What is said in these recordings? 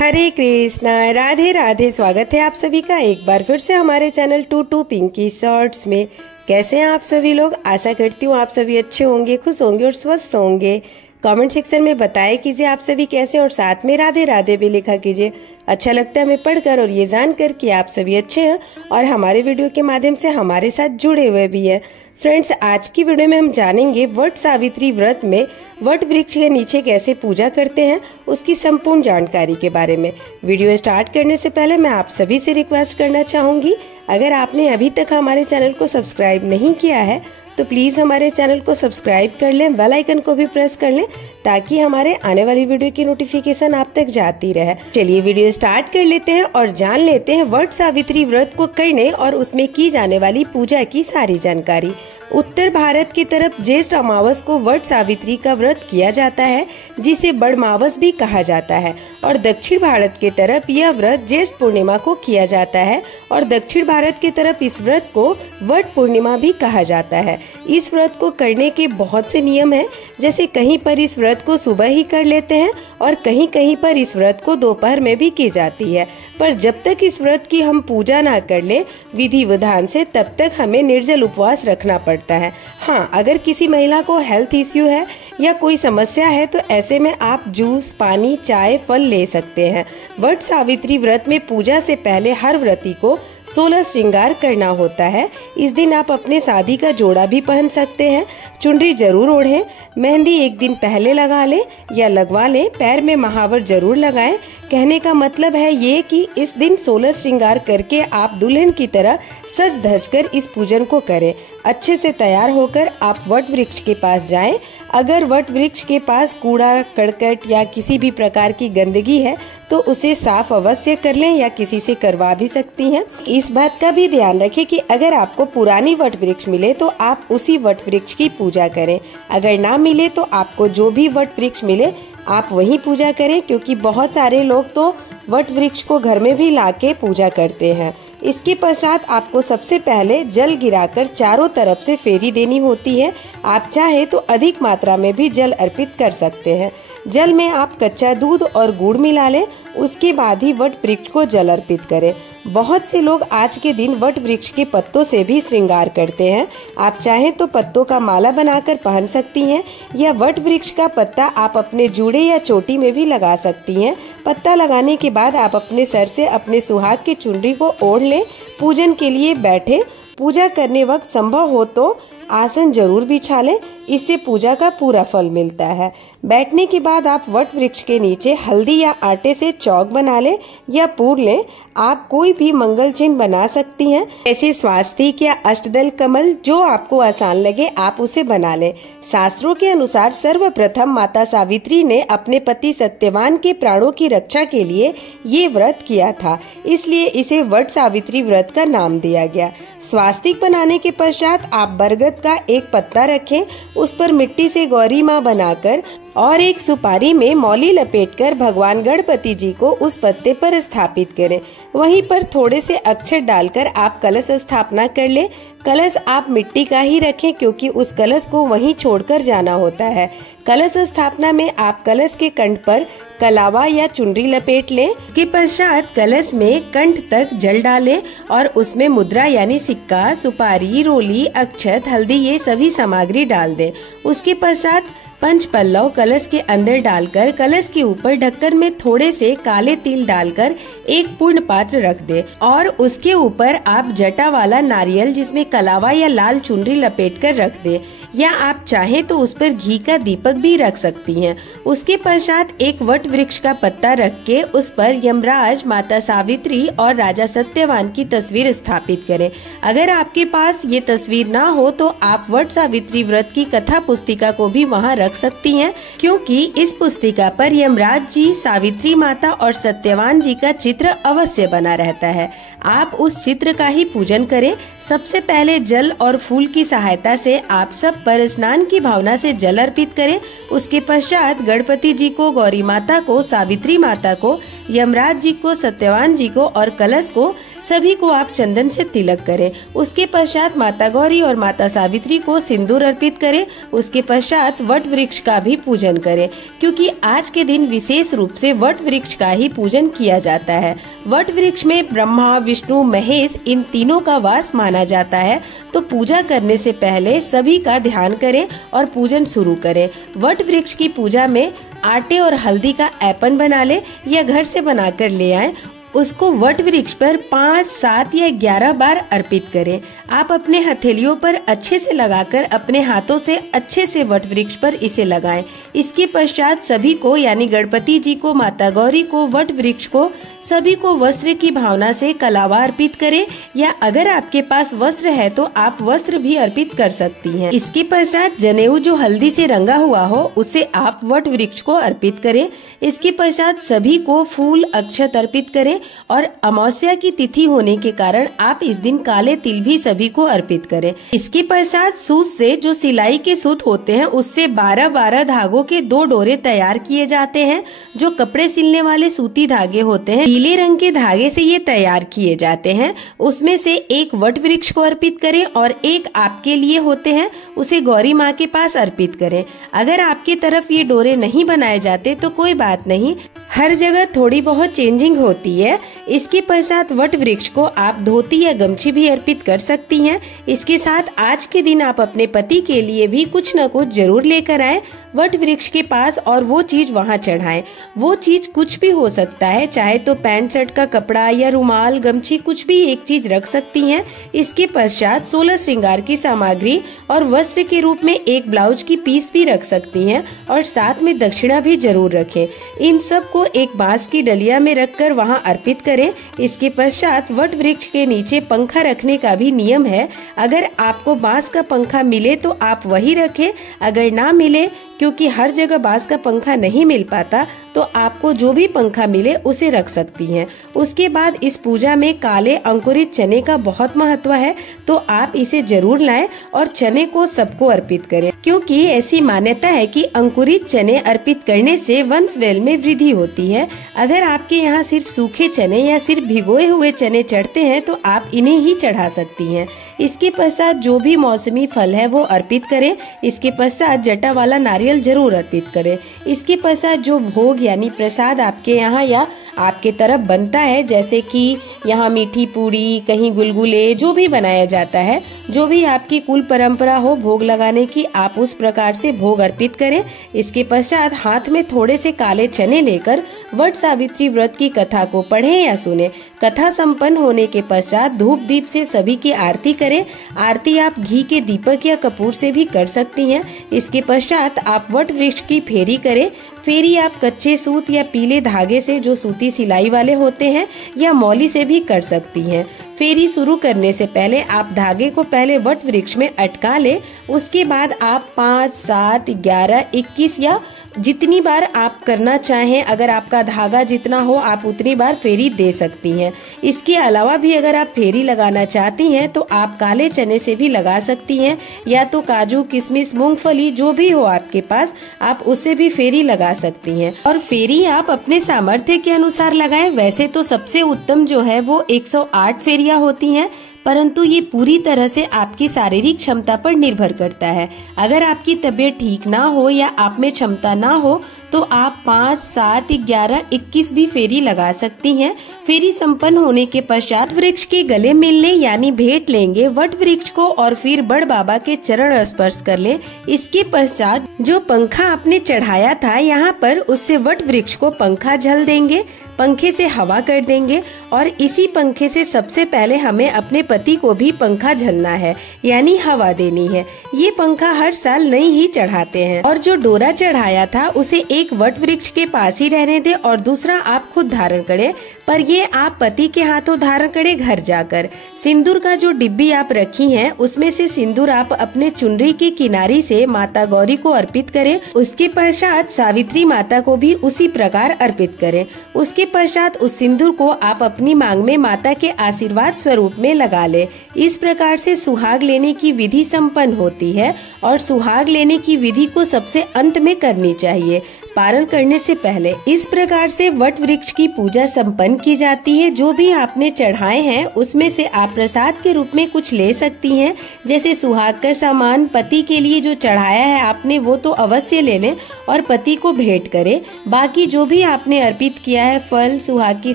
हरे कृष्णा, राधे राधे। स्वागत है आप सभी का एक बार फिर से हमारे चैनल टू पिंकी शॉर्ट्स में। कैसे हैं आप सभी लोग? आशा करती हूँ आप सभी अच्छे होंगे, खुश होंगे और स्वस्थ होंगे। कमेंट सेक्शन में बताएं कीजिए आप सभी कैसे, और साथ में राधे राधे भी लिखा कीजिए। अच्छा लगता है हमें पढ़कर और ये जानकर कि आप सभी अच्छे हैं और हमारे वीडियो के माध्यम से हमारे साथ जुड़े हुए भी हैं। फ्रेंड्स, आज की वीडियो में हम जानेंगे वट सावित्री व्रत में वट वृक्ष के नीचे कैसे पूजा करते हैं, उसकी संपूर्ण जानकारी के बारे में। वीडियो स्टार्ट करने से पहले मैं आप सभी से रिक्वेस्ट करना चाहूंगी, अगर आपने अभी तक हमारे चैनल को सब्सक्राइब नहीं किया है तो प्लीज हमारे चैनल को सब्सक्राइब कर लें, बेल आइकन को भी प्रेस कर लें ताकि हमारे आने वाली वीडियो की नोटिफिकेशन आप तक जाती रहे। चलिए वीडियो स्टार्ट कर लेते हैं और जान लेते हैं वट सावित्री व्रत को करने और उसमें की जाने वाली पूजा की सारी जानकारी। उत्तर भारत की तरफ ज्येष्ठ अमावस को वट सावित्री का व्रत किया जाता है, जिसे बड़मावस भी कहा जाता है, और दक्षिण भारत की तरफ यह व्रत ज्येष्ठ पूर्णिमा को किया जाता है और दक्षिण भारत की तरफ इस व्रत को वट पूर्णिमा भी कहा जाता है। इस व्रत को करने के बहुत से नियम हैं, जैसे कहीं पर इस व्रत को सुबह ही कर लेते हैं और कहीं कहीं पर इस व्रत को दोपहर में भी की जाती है। पर जब तक इस व्रत की हम पूजा ना कर ले विधि विधान से, तब तक हमें निर्जल उपवास रखना पड़ता है। हाँ, अगर किसी महिला को हेल्थ इश्यू है या कोई समस्या है तो ऐसे में आप जूस, पानी, चाय, फल ले सकते हैं। वट सावित्री व्रत में पूजा से पहले हर व्रती को 16 श्रृंगार करना होता है। इस दिन आप अपने शादी का जोड़ा भी पहन सकते हैं। चुनरी जरूर ओढ़ें, मेहंदी एक दिन पहले लगा लें या लगवा लें, पैर में महावर जरूर लगाएं। कहने का मतलब है ये कि इस दिन 16 श्रृंगार करके आप दुल्हन की तरह सज धज कर इस पूजन को करें। अच्छे से तैयार होकर आप वट वृक्ष के पास जाएं। अगर वट वृक्ष के पास कूड़ा करकट या किसी भी प्रकार की गंदगी है तो उसे साफ अवश्य कर लें या किसी से करवा भी सकती हैं। इस बात का भी ध्यान रखें कि अगर आपको पुरानी वट वृक्ष मिले तो आप उसी वट वृक्ष की पूजा करें। अगर ना मिले तो आपको जो भी वट वृक्ष मिले आप वही पूजा करें, क्योंकि बहुत सारे लोग तो वट वृक्ष को घर में भी लाके पूजा करते हैं। इसके पश्चात आपको सबसे पहले जल गिराकर चारों तरफ से फेरी देनी होती है। आप चाहे तो अधिक मात्रा में भी जल अर्पित कर सकते हैं। जल में आप कच्चा दूध और गुड़ मिला लें, उसके बाद ही वट वृक्ष को जल अर्पित करें। बहुत से लोग आज के दिन वट वृक्ष के पत्तों से भी श्रृंगार करते हैं। आप चाहें तो पत्तों का माला बनाकर पहन सकती हैं या वट वृक्ष का पत्ता आप अपने जूड़े या चोटी में भी लगा सकती हैं। पत्ता लगाने के बाद आप अपने सर से अपने सुहाग की चुनरी को ओढ़ लें। पूजन के लिए बैठे। पूजा करने वक्त संभव हो तो आसन जरूर बिछा लें, इससे पूजा का पूरा फल मिलता है। बैठने के बाद आप वट वृक्ष के नीचे हल्दी या आटे से चौक बना लें या पूर लें। आप कोई भी मंगल चिन्ह बना सकती हैं, जैसे स्वास्तिक या अष्टदल कमल, जो आपको आसान लगे आप उसे बना लें। शास्त्रों के अनुसार सर्वप्रथम माता सावित्री ने अपने पति सत्यवान के प्राणों की रक्षा के लिए ये व्रत किया था, इसलिए इसे वट सावित्री व्रत का नाम दिया गया। स्वास्तिक बनाने के पश्चात आप बरगद का एक पत्ता रखें, उस पर मिट्टी से गौरी माँ बनाकर और एक सुपारी में मौली लपेटकर भगवान गणपति जी को उस पत्ते पर स्थापित करें। वहीं पर थोड़े से अक्षर डालकर आप कलश स्थापना कर ले। कलश आप मिट्टी का ही रखें, क्योंकि उस कलश को वहीं छोड़कर जाना होता है। कलश स्थापना में आप कलश के कंठ पर कलावा या चुनरी लपेट लें। इसके पश्चात कलश में कंठ तक जल डालें और उसमें मुद्रा यानी सिक्का, सुपारी, रोली, अक्षत, हल्दी ये सभी सामग्री डाल दें। उसके पश्चात पंच पल्लव कलश के अंदर डालकर कलश के ऊपर ढक्कन में थोड़े से काले तिल डालकर एक पूर्ण पात्र रख दे और उसके ऊपर आप जटा वाला नारियल जिसमें कलावा या लाल चुनरी लपेटकर रख दे, या आप चाहें तो उस पर घी का दीपक भी रख सकती हैं। उसके पश्चात एक वट वृक्ष का पत्ता रख के उस पर यमराज, माता सावित्री और राजा सत्यवान की तस्वीर स्थापित करें। अगर आपके पास ये तस्वीर ना हो तो आप वट सावित्री व्रत की कथा पुस्तिका को भी वहाँ रख सकती हैं, क्योंकि इस पुस्तिका पर यमराज जी, सावित्री माता और सत्यवान जी का चित्र अवश्य बना रहता है। आप उस चित्र का ही पूजन करें। सबसे पहले जल और फूल की सहायता से आप सब पर स्नान की भावना से जल अर्पित करें। उसके पश्चात गणपति जी को, गौरी माता को, सावित्री माता को, यमराज जी को, सत्यवान जी को और कलश को सभी को आप चंदन से तिलक करें। उसके पश्चात माता गौरी और माता सावित्री को सिंदूर अर्पित करें। उसके पश्चात वट वृक्ष का भी पूजन करें, क्योंकि आज के दिन विशेष रूप से वट वृक्ष का ही पूजन किया जाता है। वट वृक्ष में ब्रह्मा, विष्णु, महेश इन तीनों का वास माना जाता है। तो पूजा करने से पहले सभी का ध्यान करें और पूजन शुरू करें। वट वृक्ष की पूजा में आटे और हल्दी का ऐपन बना ले या घर से बनाकर ले आएं। उसको वट वृक्ष पर 5, 7 या 11 बार अर्पित करें। आप अपने हथेलियों पर अच्छे से लगाकर अपने हाथों से अच्छे से वट वृक्ष पर इसे लगाएं। इसके पश्चात सभी को यानी गणपति जी को, माता गौरी को, वट वृक्ष को, सभी को वस्त्र की भावना से कलावा अर्पित करें, या अगर आपके पास वस्त्र है तो आप वस्त्र भी अर्पित कर सकती हैं। इसके पश्चात जनेऊ जो हल्दी से रंगा हुआ हो उसे आप वट वृक्ष को अर्पित करें। इसके पश्चात सभी को फूल, अक्षत अर्पित करें और अमावस्या की तिथि होने के कारण आप इस दिन काले तिल भी सभी को अर्पित करें। इसके पश्चात सूत से जो सिलाई के सूत होते हैं उससे 12-12 धागों के 2 डोरे तैयार किए जाते हैं। जो कपड़े सिलने वाले सूती धागे होते हैं, पीले रंग के धागे से ये तैयार किए जाते हैं। उसमें से एक वट वृक्ष को अर्पित करें और एक आपके लिए होते हैं, उसे गौरी माँ के पास अर्पित करें। अगर आपकी तरफ ये डोरे नहीं बनाए जाते तो कोई बात नहीं, हर जगह थोड़ी बहुत चेंजिंग होती है। इसके पश्चात वट वृक्ष को आप धोती या गमछी भी अर्पित कर सकती हैं। इसके साथ आज के दिन आप अपने पति के लिए भी कुछ न कुछ जरूर लेकर आए वट वृक्ष के पास और वो चीज वहाँ चढ़ाएं। वो चीज कुछ भी हो सकता है, चाहे तो पैंट शर्ट का कपड़ा या रुमाल, गमछी, कुछ भी एक चीज रख सकती हैं। इसके पश्चात 16 श्रृंगार की सामग्री और वस्त्र के रूप में एक ब्लाउज की पीस भी रख सकती हैं और साथ में दक्षिणा भी जरूर रखें। इन सब को एक बांस की डलिया में रखकर वहाँ अर्पित करें। इसके पश्चात वट वृक्ष के नीचे पंखा रखने का भी नियम है। अगर आपको बांस का पंखा मिले तो आप वही रखें, अगर ना मिले, क्योंकि हर जगह बांस का पंखा नहीं मिल पाता, तो आपको जो भी पंखा मिले उसे रख सकती हैं। उसके बाद इस पूजा में काले अंकुरित चने का बहुत महत्व है, तो आप इसे जरूर लाएं और चने को सबको अर्पित करें, क्योंकि ऐसी मान्यता है कि अंकुरित चने अर्पित करने से वंशवेल में वृद्धि होती है। अगर आपके यहाँ सिर्फ सूखे चने या सिर्फ भिगोए हुए चने चढ़ते हैं तो आप इन्हें ही चढ़ा सकती हैं। इसके पश्चात जो भी मौसमी फल है वो अर्पित करें। इसके पश्चात जटा वाला नारियल जरूर अर्पित करें। इसके पश्चात जो भोग यानी प्रसाद आपके यहाँ या आपके तरफ बनता है, जैसे कि यहाँ मीठी पूड़ी, कहीं गुलगुले, जो भी बनाया जाता है, जो भी आपकी कुल परंपरा हो भोग लगाने की, आप उस प्रकार से भोग अर्पित करें। इसके पश्चात हाथ में थोड़े से काले चने लेकर वट सावित्री व्रत की कथा को पढ़ें या सुने। कथा संपन्न होने के पश्चात धूप दीप से सभी की आरती करें। आरती आप घी के दीपक या कपूर से भी कर सकती हैं। इसके पश्चात आप वट वृक्ष की फेरी करें। फेरी आप कच्चे सूत या पीले धागे से, जो सूती सिलाई वाले होते हैं, या मौली से भी कर सकती हैं। फेरी शुरू करने से पहले आप धागे को पहले वट वृक्ष में अटका ले। उसके बाद आप 5, 7, 11, 21 या जितनी बार आप करना चाहें, अगर आपका धागा जितना हो आप उतनी बार फेरी दे सकती हैं। इसके अलावा भी अगर आप फेरी लगाना चाहती हैं तो आप काले चने से भी लगा सकती हैं, या तो काजू, किशमिश, मूंगफली जो भी हो आपके पास, आप उससे भी फेरी लगा सकती हैं। और फेरी आप अपने सामर्थ्य के अनुसार लगाएं। वैसे तो सबसे उत्तम जो है वो 108 फेरियां होती हैं, परंतु ये पूरी तरह से आपकी शारीरिक क्षमता पर निर्भर करता है। अगर आपकी तबीयत ठीक ना हो या आप में क्षमता ना हो तो आप 5, 7, 11, 21 भी फेरी लगा सकती हैं। फेरी संपन्न होने के पश्चात वृक्ष के गले मिलने यानी भेंट लेंगे वट वृक्ष को और फिर बड़ बाबा के चरण स्पर्श कर ले। इसके पश्चात जो पंखा आपने चढ़ाया था यहाँ पर, उससे वट वृक्ष को पंखा झल देंगे, पंखे से हवा कर देंगे और इसी पंखे से सबसे पहले हमें अपने पति को भी पंखा झलना है यानी हवा देनी है। ये पंखा हर साल नहीं ही चढ़ाते हैं। और जो डोरा चढ़ाया था उसे एक वट वृक्ष के पास ही रहने दे और दूसरा आप खुद धारण करें, पर ये आप पति के हाथों धारण करें घर जाकर। सिंदूर का जो डिब्बी आप रखी हैं उसमें से सिंदूर आप अपने चुनरी की किनारी से माता गौरी को अर्पित करें। उसके पश्चात सावित्री माता को भी उसी प्रकार अर्पित करें। उसके पश्चात उस सिंदूर को आप अपनी मांग में माता के आशीर्वाद स्वरूप में लगा ले। इस प्रकार से सुहाग लेने की विधि संपन्न होती है और सुहाग लेने की विधि को सबसे अंत में करनी चाहिए, पारण करने से पहले। इस प्रकार से वट वृक्ष की पूजा संपन्न की जाती है। जो भी आपने चढ़ाए हैं उसमें से आप प्रसाद के रूप में कुछ ले सकती हैं, जैसे सुहाग का सामान। पति के लिए जो चढ़ाया है आपने वो तो अवश्य ले लें और पति को भेंट करें। बाकी जो भी आपने अर्पित किया है, फल, सुहाग की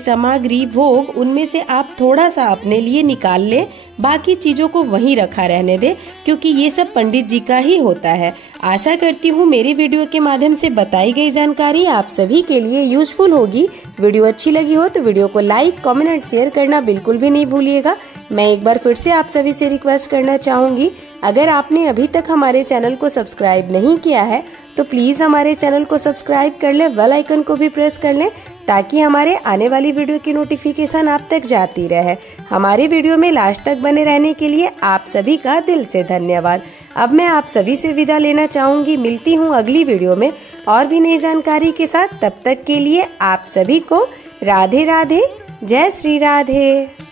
सामग्री, भोग, उनमें से आप थोड़ा सा अपने लिए निकाल लें। बाकी चीजों को वहीं रखा रहने दें, क्योंकि ये सब पंडित जी का ही होता है। आशा करती हूँ मेरी वीडियो के माध्यम से बताई गई जानकारी आप सभी के लिए यूजफुल होगी। वीडियो अच्छी लगी हो तो वीडियो को लाइक, कमेंट और शेयर करना बिल्कुल भी नहीं भूलिएगा। मैं एक बार फिर से आप सभी से रिक्वेस्ट करना चाहूंगी, अगर आपने अभी तक हमारे चैनल को सब्सक्राइब नहीं किया है तो प्लीज हमारे चैनल को सब्सक्राइब कर लें, बेल आइकन को भी प्रेस कर लें, ताकि हमारे आने वाली वीडियो की नोटिफिकेशन आप तक जाती रहे। हमारी वीडियो में लास्ट तक बने रहने के लिए आप सभी का दिल से धन्यवाद। अब मैं आप सभी से विदा लेना चाहूंगी। मिलती हूँ अगली वीडियो में और भी नई जानकारी के साथ। तब तक के लिए आप सभी को राधे राधे, जय श्री राधे।